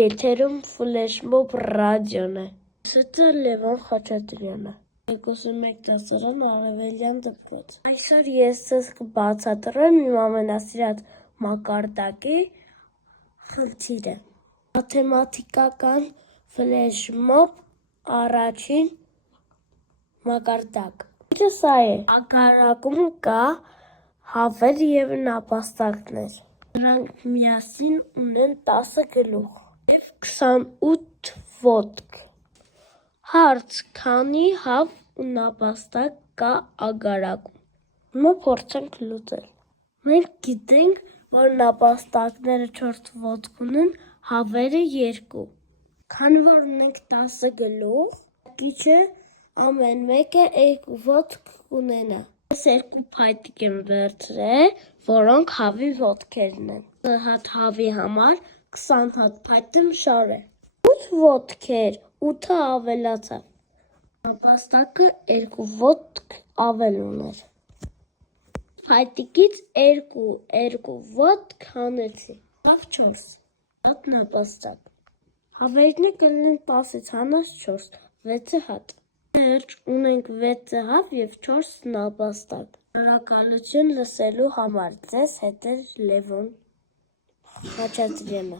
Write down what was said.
Եթերում ֆլեշմոբ ռադիոն է։ Սա Լևոն Խաչատրյանը։ 21 դասարան Արևելյան դպրոց։ Այսօր ես ձեզ կբացատրեմ իմ ամենասիրած մակարդակի խնդիրը։ Մաթեմատիկական ֆլեշմոբ առաջին մակարդակ։ Սա է։ Ագարակում կա հավեր և նապաստակներ։ Նրանք միասին ունեն 10 գլուխ և 28 ոտք։ Հարց. Քանի հավ ու նապաստակ կա ագարակում։ Հիմա փորձենք լուծել։ Մենք գիտենք, որ նապաստակները 4 ոտք ունեն, հավերը 2։ Քանի որ ունենք 10 գլուխ, պակիչը ամեն մեկը 2 ոտք կունենա։ Ես 2 փայտիկ եմ վերցրել, որոնք հավի ոտքերն են։ 10 հատ հավի համար 20 հատ փայտը մշար է։ 8 ոտքեր, 8-ը ավելացավ։ Նապաստակը 2 ոտք ավել ուներ։ Փայտիկից 2 ոտք հանեցի։ Ավ 4 հատ նապաստակ։ Հավերն կլինեն 10-ից հանած 4, 6 հատ։ Վերջ ունենք 6 հավ և 4 նապաստակ։ Շնորհակալություն լսելու համար։ Ձեզ հետ էր Լևոն Խաչատրյանը։